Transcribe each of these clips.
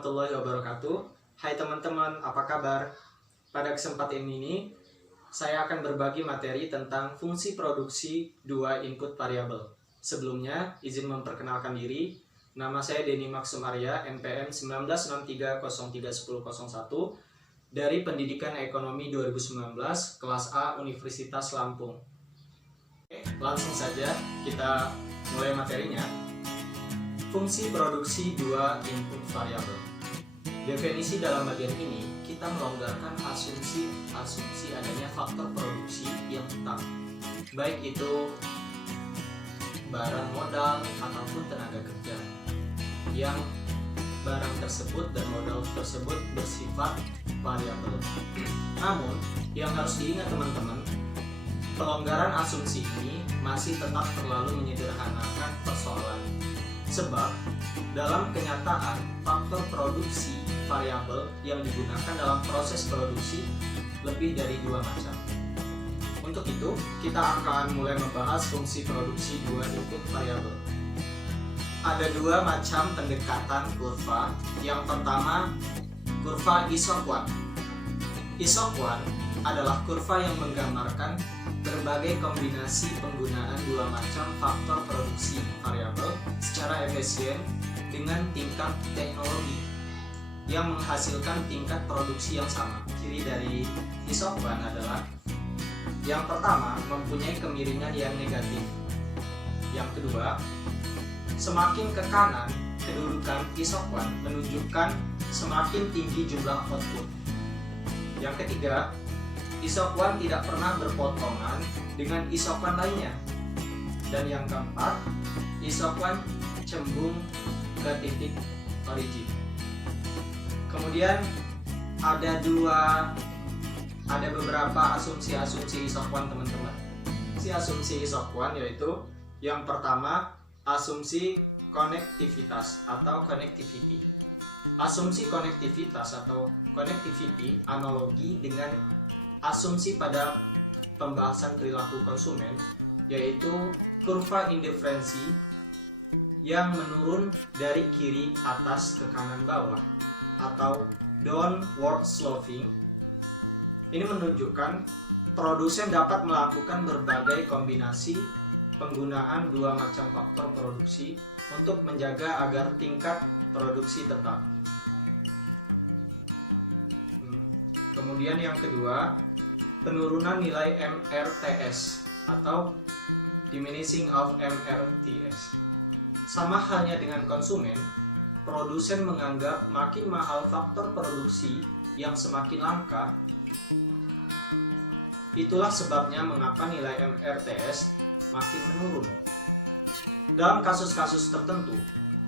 warahmatullahi wabarakatuh. Hai teman-teman, apa kabar? Pada kesempatan ini, saya akan berbagi materi tentang fungsi produksi dua input variabel. Sebelumnya, izin memperkenalkan diri. Nama saya Denny Maksum Arya, NPM 1963031001 dari Pendidikan Ekonomi 2019, kelas A Universitas Lampung. Oke, langsung saja kita mulai materinya. Fungsi produksi dua input variabel. Definisi dalam bagian ini, kita melonggarkan asumsi adanya faktor produksi yang tetap, baik itu barang modal ataupun tenaga kerja, yang barang tersebut dan modal tersebut bersifat variabel. Namun, yang harus diingat teman-teman, pelonggaran asumsi ini masih tetap terlalu menyederhanakan persoalan. Sebab, dalam kenyataan, faktor produksi variabel yang digunakan dalam proses produksi lebih dari dua macam. Untuk itu, kita akan mulai membahas fungsi produksi dua input variabel. Ada dua macam pendekatan kurva. Yang pertama, kurva isoquant. Isoquant adalah kurva yang menggambarkan berbagai kombinasi penggunaan dua macam faktor produksi variabel secara efisien dengan tingkat teknologi yang menghasilkan tingkat produksi yang sama. Ciri dari isoquant adalah yang pertama, mempunyai kemiringan yang negatif. Yang kedua, semakin ke kanan, kedudukan isoquant menunjukkan semakin tinggi jumlah output. Yang ketiga, isoquant tidak pernah berpotongan dengan isoquant lainnya. Dan yang keempat, isoquant cembung ke titik origin. Kemudian ada beberapa asumsi isoquant teman-teman. Asumsi isoquant yaitu yang pertama, asumsi konektivitas atau connectivity. Asumsi konektivitas atau connectivity analogi dengan asumsi pada pembahasan perilaku konsumen, yaitu kurva indiferensi yang menurun dari kiri atas ke kanan bawah atau downward sloping. Ini menunjukkan produsen dapat melakukan berbagai kombinasi penggunaan dua macam faktor produksi untuk menjaga agar tingkat produksi tetap. Kemudian yang kedua, penurunan nilai MRTS atau diminishing of MRTS. Sama halnya dengan konsumen, produsen menganggap makin mahal faktor produksi yang semakin langka. Itulah sebabnya mengapa nilai MRTS makin menurun. Dalam kasus-kasus tertentu,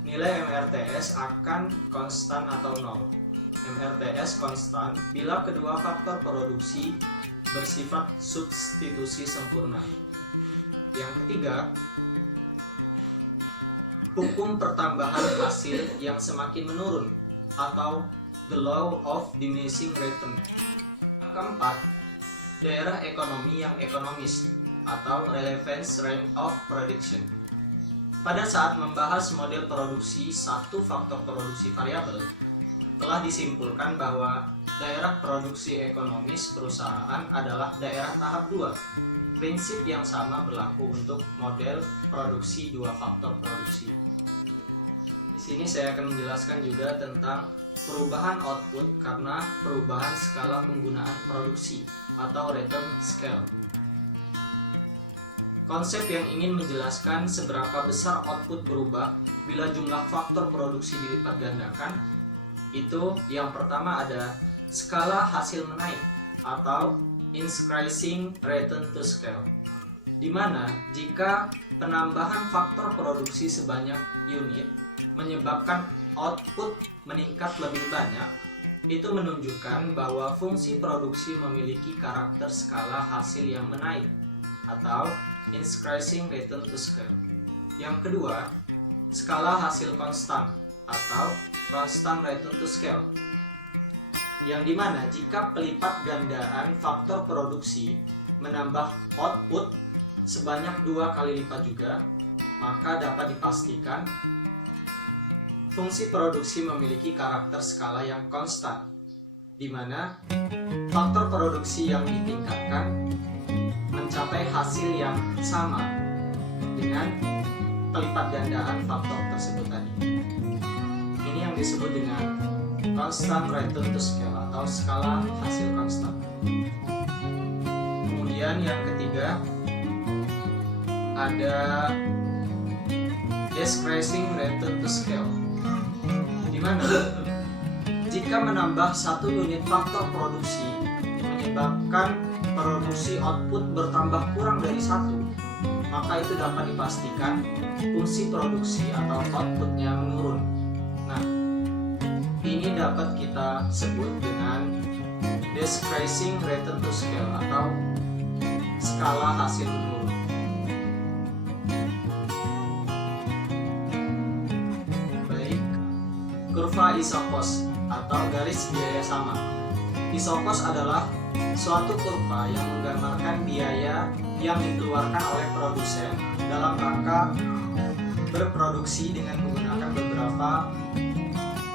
nilai MRTS akan konstan atau nol. MRTS konstan bila kedua faktor produksi bersifat substitusi sempurna. Yang ketiga, hukum pertambahan hasil yang semakin menurun atau the law of diminishing return. Yang keempat, daerah ekonomi yang ekonomis atau relevance range of prediction. Pada saat membahas model produksi satu faktor produksi variabel, telah disimpulkan bahwa daerah produksi ekonomis perusahaan adalah daerah tahap 2. Prinsip yang sama berlaku untuk model produksi dua faktor produksi. Di sini saya akan menjelaskan juga tentang perubahan output karena perubahan skala penggunaan produksi atau return scale. Konsep yang ingin menjelaskan seberapa besar output berubah bila jumlah faktor produksi dilipat gandakan, itu yang pertama ada skala hasil menaik atau increasing return to scale, di mana jika penambahan faktor produksi sebanyak unit menyebabkan output meningkat lebih banyak, itu menunjukkan bahwa fungsi produksi memiliki karakter skala hasil yang menaik atau increasing return to scale. Yang kedua, skala hasil konstan atau constant return to scale, yang dimana jika pelipat gandaan faktor produksi menambah output sebanyak 2 kali lipat juga, maka dapat dipastikan Fungsi produksi memiliki karakter skala yang konstan, di mana faktor produksi yang ditingkatkan mencapai hasil yang sama dengan pelipat gandaan faktor tersebut tadi. Ini yang disebut dengan constant return to scale atau skala hasil konstan. Kemudian yang ketiga ada decreasing return to scale, di mana jika menambah satu unit faktor produksi menyebabkan produksi output bertambah kurang dari satu, maka itu dapat dipastikan fungsi produksi atau outputnya menurun. Nah, ini dapat kita sebut dengan decreasing return to scale atau skala hasil menurun. Baik, kurva isokos atau garis biaya sama. Isokos adalah suatu kurva yang menggambarkan biaya yang dikeluarkan oleh produsen dalam rangka berproduksi dengan menggunakan beberapa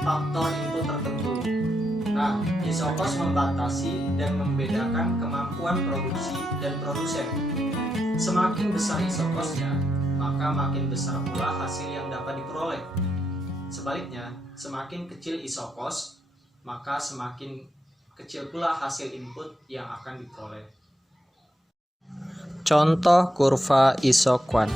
faktor input tertentu. Nah, isokos membatasi dan membedakan kemampuan produksi dan produsen. Semakin besar isokosnya, maka makin besar pula hasil yang dapat diperoleh. Sebaliknya, semakin kecil isokos, maka semakin kecil pula hasil input yang akan diperoleh. Contoh kurva isokwan.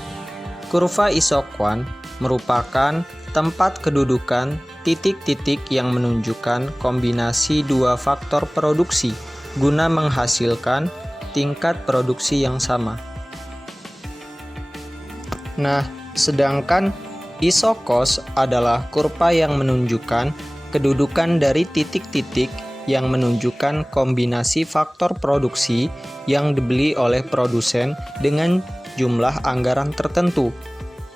Kurva isokwan merupakan tempat kedudukan titik-titik yang menunjukkan kombinasi dua faktor produksi guna menghasilkan tingkat produksi yang sama. Nah, sedangkan isokos adalah kurva yang menunjukkan kedudukan dari titik-titik yang menunjukkan kombinasi faktor produksi yang dibeli oleh produsen dengan jumlah anggaran tertentu.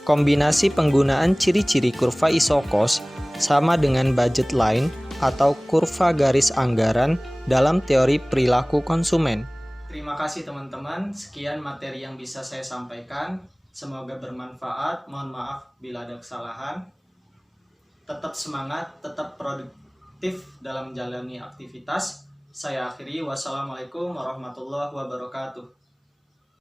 Kombinasi penggunaan ciri-ciri kurva isokos sama dengan budget line atau kurva garis anggaran dalam teori perilaku konsumen. Terima kasih teman-teman, sekian materi yang bisa saya sampaikan. Semoga bermanfaat, mohon maaf bila ada kesalahan. Tetap semangat, tetap produktif dalam menjalani aktivitas. Saya akhiri, wassalamualaikum warahmatullahi wabarakatuh.